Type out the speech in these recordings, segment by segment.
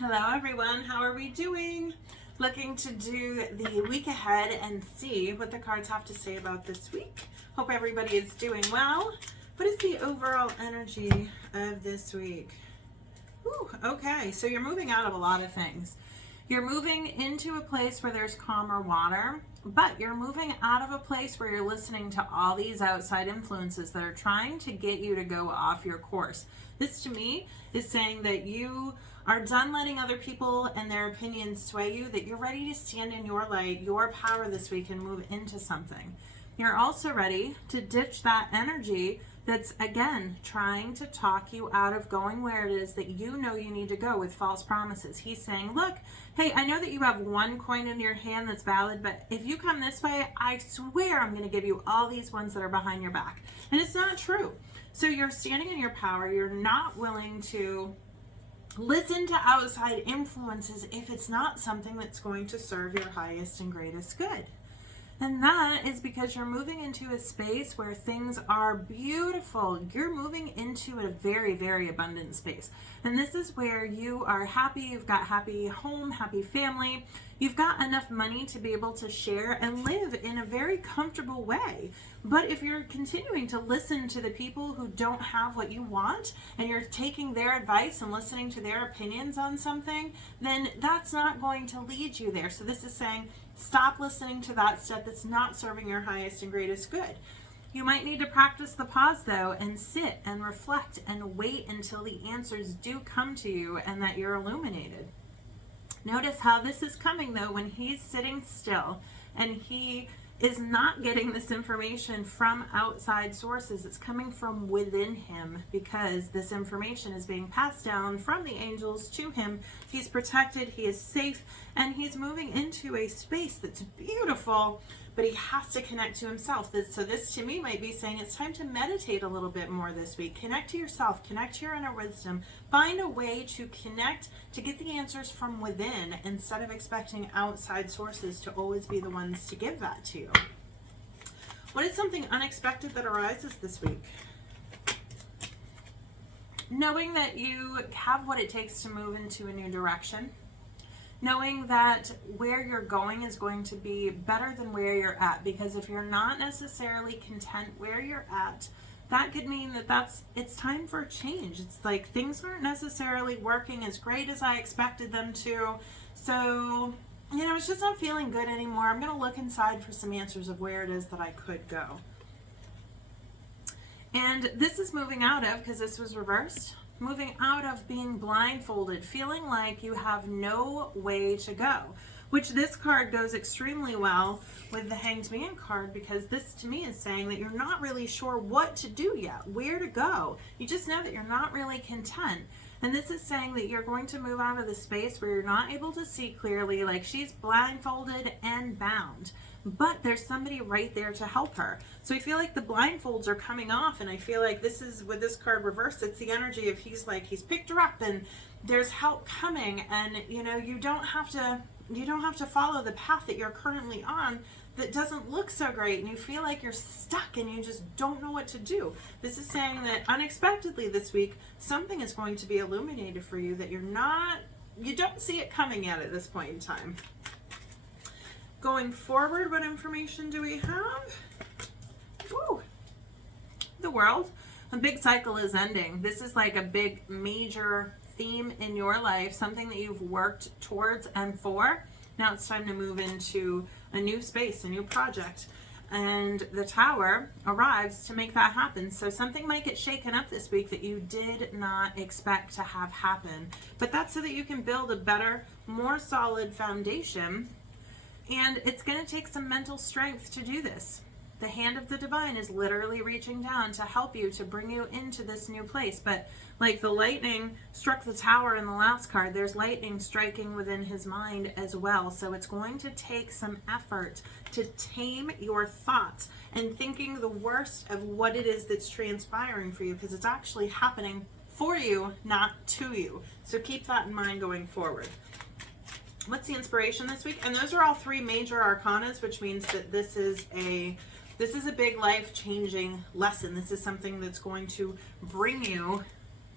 Hello everyone, how are we doing? Looking to do the week ahead and see what the cards have to say about this week. Hope everybody is doing well. What is the overall energy of this week? Ooh, okay, so you're moving out of a lot of things. You're moving into a place where there's calmer water, but you're moving out of a place where you're listening to all these outside influences that are trying to get you to go off your course. This to me is saying that you are done letting other people and their opinions sway you, that you're ready to stand in your light, your power this week and move into something. You're also ready to ditch that energy that's, again, trying to talk you out of going where it is that you know you need to go with false promises. He's saying, look, hey, I know that you have one coin in your hand that's valid, but if you come this way, I swear I'm going to give you all these ones that are behind your back. And it's not true. So you're standing in your power. You're not willing to listen to outside influences if it's not something that's going to serve your highest and greatest good. And that is because you're moving into a space where things are beautiful. You're moving into a very, very abundant space. And this is where you are happy. You've got happy home, happy family. You've got enough money to be able to share and live in a very comfortable way. But if you're continuing to listen to the people who don't have what you want, and you're taking their advice and listening to their opinions on something, then that's not going to lead you there. So this is saying, stop listening to that stuff that's not serving your highest and greatest good. You might need to practice the pause though, and sit and reflect and wait until the answers do come to you and that you're illuminated. Notice how this is coming though when he's sitting still and he is not getting this information from outside sources. It's coming from within him because this information is being passed down from the angels to him. He's protected, he is safe, and he's moving into a space that's beautiful, but he has to connect to himself. So this to me might be saying it's time to meditate a little bit more this week. Connect to yourself, connect to your inner wisdom, find a way to connect, to get the answers from within instead of expecting outside sources to always be the ones to give that to you. What is something unexpected that arises this week? Knowing that you have what it takes to move into a new direction. Knowing that where you're going is going to be better than where you're at, because if you're not necessarily content where you're at, that could mean that it's time for a change. It's like things aren't necessarily working as great as I expected them to. So, it's just not feeling good anymore. I'm going to look inside for some answers of where it is that I could go. And this is moving out of, because this was reversed, moving out of being blindfolded, feeling like you have no way to go, which this card goes extremely well with the Hanged Man card, because this to me is saying that you're not really sure what to do yet, where to go. You just know that you're not really content. And this is saying that you're going to move out of the space where you're not able to see clearly, like she's blindfolded and bound. But there's somebody right there to help her. So I feel like the blindfolds are coming off, and I feel like this is, with this card reversed, it's the energy of he's picked her up and there's help coming, and you don't have to follow the path that you're currently on that doesn't look so great, and you feel like you're stuck and you just don't know what to do. This is saying that unexpectedly this week something is going to be illuminated for you that you don't see it coming yet at this point in time. Going forward, what information do we have? Woo. The World. A big cycle is ending. This is like a big major theme in your life, something that you've worked towards and for. Now it's time to move into a new space, a new project. And the Tower arrives to make that happen. So something might get shaken up this week that you did not expect to have happen. But that's so that you can build a better, more solid foundation. And it's going to take some mental strength to do this. The hand of the divine is literally reaching down to help you, to bring you into this new place. But like the lightning struck the tower in the last card, there's lightning striking within his mind as well. So it's going to take some effort to tame your thoughts and thinking the worst of what it is that's transpiring for you, because it's actually happening for you, not to you. So keep that in mind going forward. What's the inspiration this week? And those are all three major arcanas, which means that this is a big life-changing lesson. This is something that's going to bring you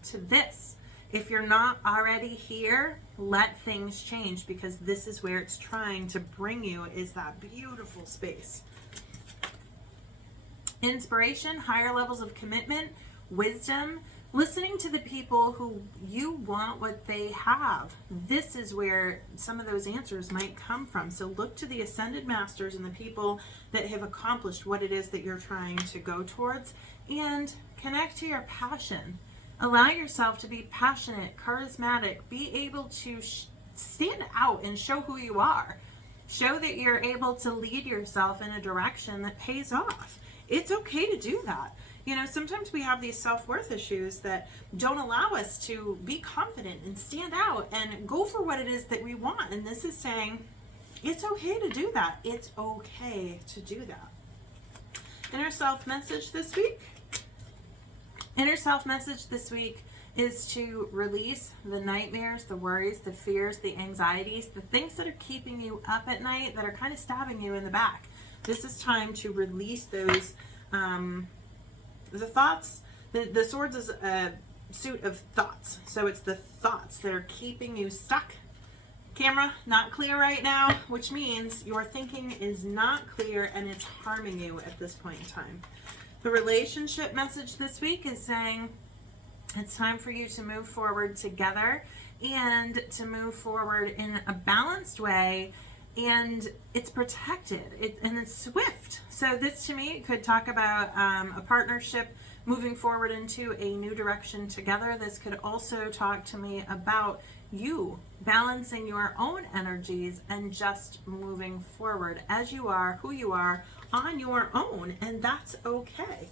to this. If you're not already here, let things change, because this is where it's trying to bring you, is that beautiful space. Inspiration, higher levels of commitment, wisdom, listening to the people who you want what they have. This is where some of those answers might come from. So look to the ascended masters and the people that have accomplished what it is that you're trying to go towards, and connect to your passion. Allow yourself to be passionate, charismatic, be able to stand out and show who you are. Show that you're able to lead yourself in a direction that pays off. It's okay to do that. You know, sometimes we have these self-worth issues that don't allow us to be confident and stand out and go for what it is that we want. And this is saying, it's okay to do that. It's okay to do that. Inner self message this week. Inner self message this week is to release the nightmares, the worries, the fears, the anxieties, the things that are keeping you up at night, that are kind of stabbing you in the back. This is time to release those, the thoughts. The swords is a suit of thoughts. So it's the thoughts that are keeping you stuck. Camera, not clear right now, which means your thinking is not clear and it's harming you at this point in time. The relationship message this week is saying it's time for you to move forward together and to move forward in a balanced way, and it's protected and it's swift. So this to me could talk about a partnership moving forward into a new direction together. This could also talk to me about you balancing your own energies and just moving forward as you are, who you are, on your own, and that's okay.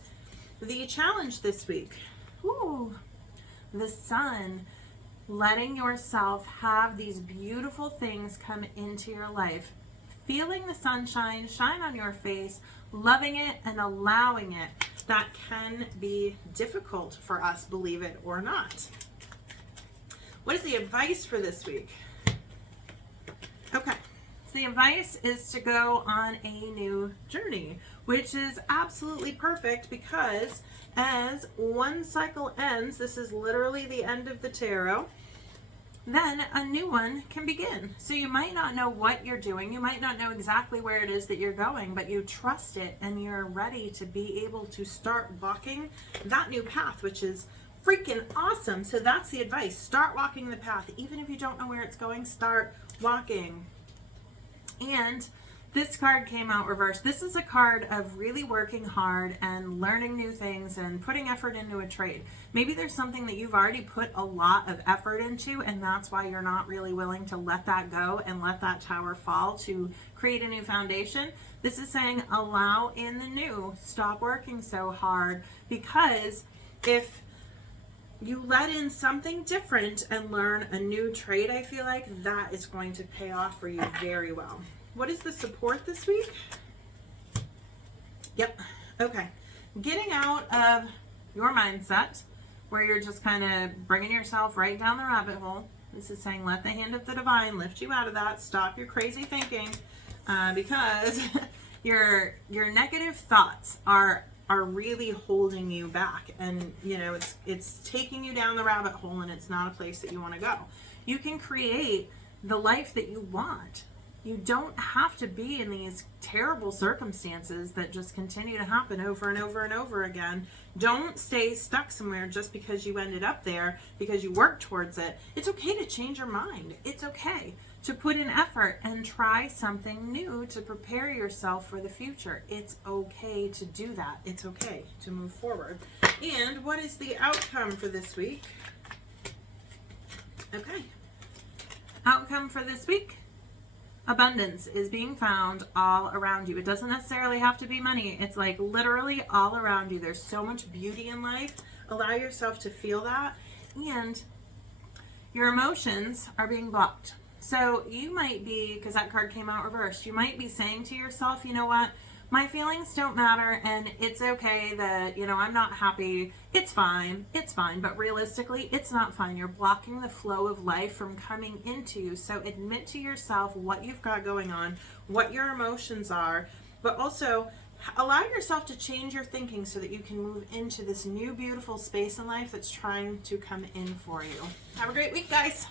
The challenge this week, the sun, letting yourself have these beautiful things come into your life, feeling the sunshine shine on your face, loving it and allowing it. That can be difficult for us, believe it or not. What is the advice for this week? Okay. The advice is to go on a new journey, which is absolutely perfect, because as one cycle ends, this is literally the end of the tarot, then a new one can begin. So you might not know what you're doing, you might not know exactly where it is that you're going, but you trust it and you're ready to be able to start walking that new path, which is freaking awesome. So that's the advice. Start walking the path. Even if you don't know where it's going, start walking. And this card came out reversed. This is a card of really working hard and learning new things and putting effort into a trade. Maybe there's something that you've already put a lot of effort into, and that's why you're not really willing to let that go and let that tower fall to create a new foundation. This is saying allow in the new. Stop working so hard, because if you let in something different and learn a new trade, I feel like that is going to pay off for you very well. What is the support this week? Yep. Okay. Getting out of your mindset where you're just kind of bringing yourself right down the rabbit hole. This is saying let the hand of the divine lift you out of that. Stop your crazy thinking, because your negative thoughts are really holding you back, and you know it's taking you down the rabbit hole, and it's not a place that you want to go. You can create the life that you want. You don't have to be in these terrible circumstances that just continue to happen over and over and over again. Don't stay stuck somewhere just because you ended up there, because you worked towards it. It's okay to change your mind. It's okay to put in effort and try something new to prepare yourself for the future. It's okay to do that. It's okay to move forward. And what is the outcome for this week? Okay. Outcome for this week. Abundance is being found all around you. It doesn't necessarily have to be money. It's like literally all around you. There's so much beauty in life. Allow yourself to feel that. And your emotions are being blocked. So you might be, because that card came out reversed, you might be saying to yourself, you know what? My feelings don't matter, and it's okay that, you know, I'm not happy. It's fine. But realistically, it's not fine. You're blocking the flow of life from coming into you. So admit to yourself what you've got going on, what your emotions are, but also allow yourself to change your thinking so that you can move into this new beautiful space in life that's trying to come in for you. Have a great week, guys.